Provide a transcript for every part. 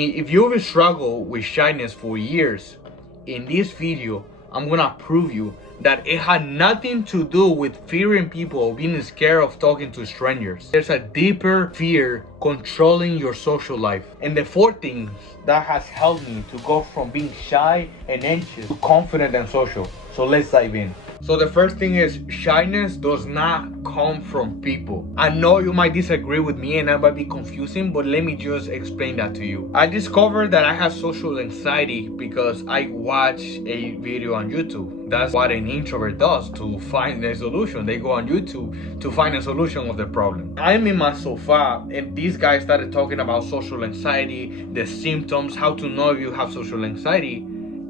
If you've struggled with shyness for years, in this video, I'm gonna prove you that it had nothing to do with fearing people or being scared of talking to strangers. There's a deeper fear controlling your social life. And the 4 things that has helped me to go from being shy and anxious to confident and social. So let's dive in. So the first thing is, shyness does not come from people. I know you might disagree with me and that might be confusing, but let me just explain that to you. I discovered that I have social anxiety because I watch a video on YouTube. That's what an introvert does to find a solution. They go on YouTube to find a solution of the problem. I'm in my sofa and these guys started talking about social anxiety, the symptoms, how to know if you have social anxiety.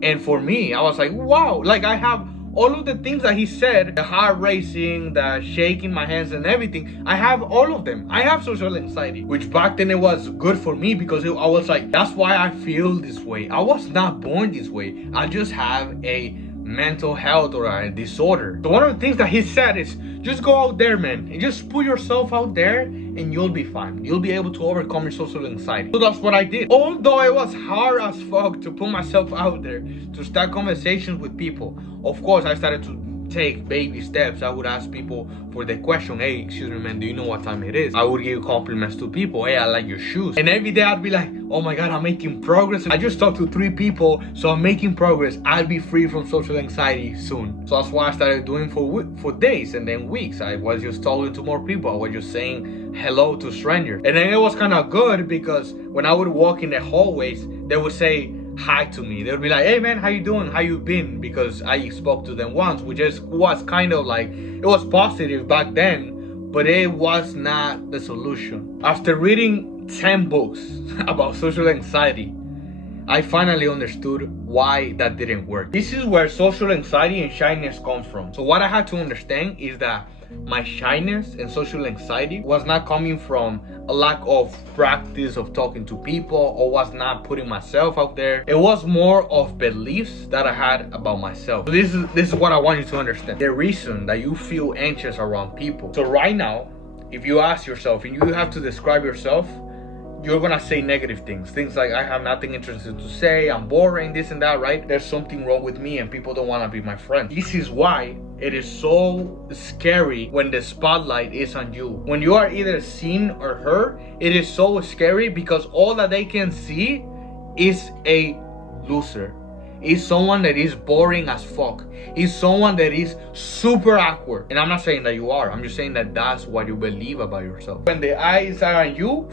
And for me, I was like, wow, like I have all of the things that he said, the heart racing, the shaking my hands and everything. I have all of them. I have social anxiety, which back then it was good for me because I was like, that's why I feel this way. I was not born this way. I just have a mental health or a disorder. So one of the things that he said is, just go out there, man, and just put yourself out there and you'll be fine. You'll be able to overcome your social anxiety. So that's what I did. Although it was hard as fuck to put myself out there, to start conversations with people. Of course, I started to take baby steps. I would ask people for the question, hey, excuse me, man, do you know what time it is? I would give compliments to people. Hey, I like your shoes. And every day I'd be like, oh my God, I'm making progress. I just talked to 3 people, so I'm making progress. I'll be free from social anxiety soon. So that's what I started doing for days and then weeks. I was just talking to more people. I was just saying hello to strangers. And then it was kind of good because when I would walk in the hallways, they would say hi to me. They would be like, hey man, how you doing? How you been? Because I spoke to them once, which was kind of like, it was positive back then, but it was not the solution. After reading 10 books about social anxiety, I finally understood why that didn't work. This is where social anxiety and shyness comes from. So what I had to understand is that my shyness and social anxiety was not coming from a lack of practice of talking to people or was not putting myself out there. It was more of beliefs that I had about myself. So this is what I want you to understand. The reason that you feel anxious around people. So right now, if you ask yourself and you have to describe yourself, you're gonna say negative things like I have nothing interesting to say, I'm boring, this and that, right? There's something wrong with me and people don't want to be my friend. This is why it is so scary when the spotlight is on you. When you are either seen or heard, it is so scary because all that they can see is a loser. Is someone that is boring as fuck. Is someone that is super awkward. And I'm not saying that you are. I'm just saying that that's what you believe about yourself. When the eyes are on you,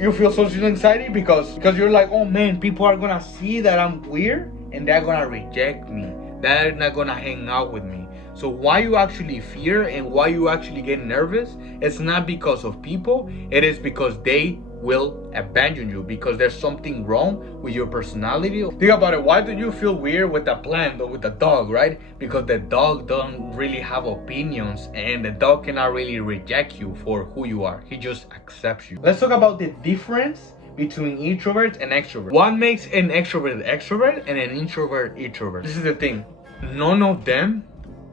you feel social anxiety because you're like, oh man, people are gonna see that I'm weird and they're gonna reject me. They're not gonna hang out with me. So why you actually fear and why you actually get nervous, it's not because of people, it is because they will abandon you, because there's something wrong with your personality. Think about it, why do you feel weird with a plant or with a dog, right? Because the dog don't really have opinions and the dog cannot really reject you for who you are. He just accepts you. Let's talk about the difference between introvert and extrovert. What makes an extrovert and an introvert. This is the thing, none of them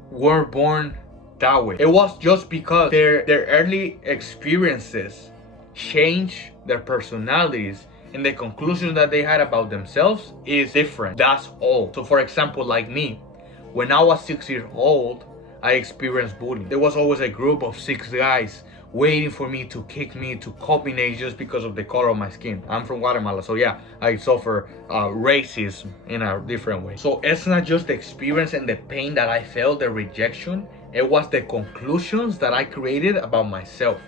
were born that way. It was just because their early experiences changed their personalities and the conclusions that they had about themselves is different. That's all. So for example, like me, when I was 6 years old, I experienced bullying. There was always a group of 6 guys waiting for me to kick me, to copy me just because of the color of my skin. I'm from Guatemala, so yeah, I suffer racism in a different way. So it's not just the experience and the pain that I felt, the rejection, it was the conclusions that I created about myself.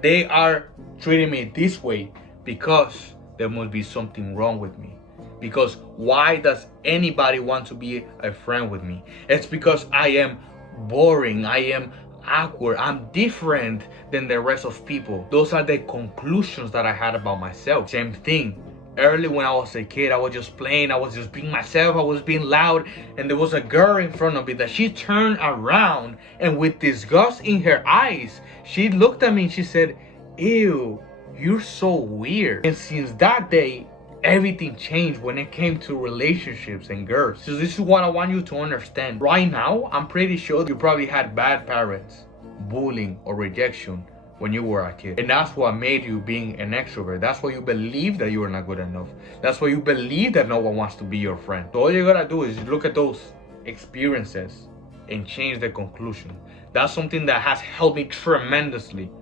They are treating me this way because there must be something wrong with me. Because why does anybody want to be a friend with me? It's because I am boring, I am awkward, I'm different than the rest of people. Those are the conclusions that I had about myself. Same thing. Early when I was a kid, I was just playing, I was just being myself, I was being loud, and there was a girl in front of me that she turned around and with disgust in her eyes, she looked at me and she said, ew, you're so weird. And since that day, everything changed when it came to relationships and girls. So this is what I want you to understand. Right now, I'm pretty sure you probably had bad parents, bullying or rejection when you were a kid. And that's what made you being an extrovert. That's why you believe that you are not good enough. That's why you believe that no one wants to be your friend. So all you gotta do is look at those experiences and change the conclusion. That's something that has helped me tremendously.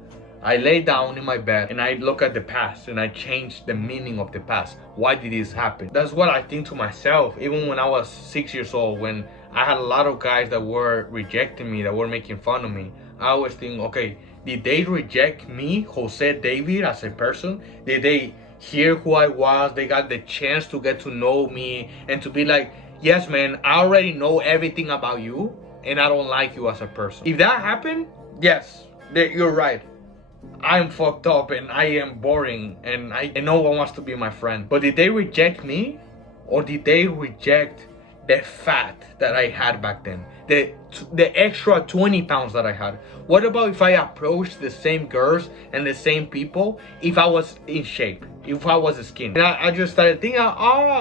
I lay down in my bed and I look at the past and I change the meaning of the past. Why did this happen? That's what I think to myself. Even when I was 6 years old, when I had a lot of guys that were rejecting me, that were making fun of me, I always think, okay, did they reject me, Jose David, as a person? Did they hear who I was? They got the chance to get to know me and to be like, yes, man, I already know everything about you and I don't like you as a person. If that happened, yes, you're right. I'm fucked up and I am boring and no one wants to be my friend. But did they reject me, or did they reject the fat that I had back then? The extra 20 pounds that I had? What about if I approached the same girls and the same people if I was in shape, if I was skinny? And I just started thinking,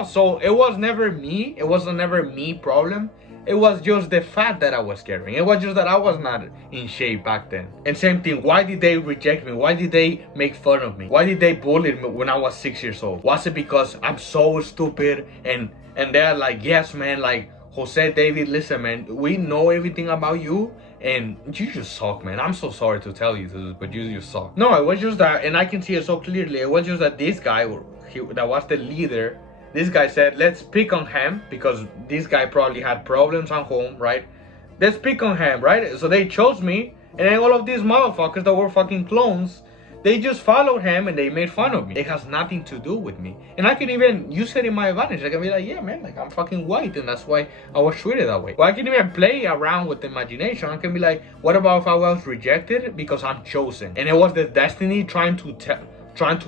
so it was never me. It was never me problem. It was just the fat that I was carrying. It was just that I was not in shape back then. And same thing, why did they reject me? Why did they make fun of me? Why did they bully me when I was 6 years old? Was it because I'm so stupid and they're like, yes, man, like, Jose David, listen, man, we know everything about you and you just suck, man. I'm so sorry to tell you this, but you just suck. No, it was just that, and I can see it so clearly, it was just that this guy, that was the leader, this guy said, let's pick on him, because this guy probably had problems at home, right? Let's pick on him, right? So they chose me, and then all of these motherfuckers that were fucking clones, they just followed him and they made fun of me. It has nothing to do with me. And I can even use it in my advantage. I can be like, yeah, man, like, I'm fucking white and that's why I was treated that way. Or I can even play around with the imagination. I can be like, what about if I was rejected because I'm chosen? And it was the destiny trying to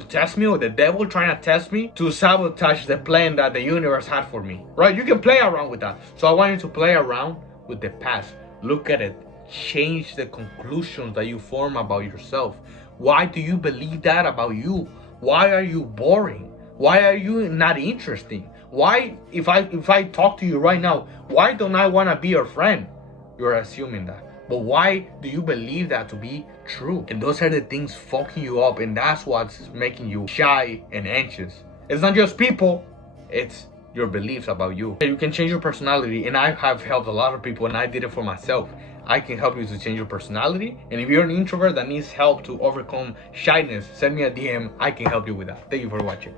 test me, or the devil trying to test me to sabotage the plan that the universe had for me, right? You can play around with that. So I want you to play around with the past. Look at it. Change the conclusions that you form about yourself. Why do you believe that about you? Why are you boring? Why are you not interesting? Why, if I talk to you right now, why don't I want to be your friend? You're assuming that. But why do you believe that to be true? And those are the things fucking you up, and that's what's making you shy and anxious. It's not just people, it's your beliefs about you. You can change your personality, and I have helped a lot of people, and I did it for myself. I can help you to change your personality. And if you're an introvert that needs help to overcome shyness, send me a DM. I can help you with that. Thank you for watching.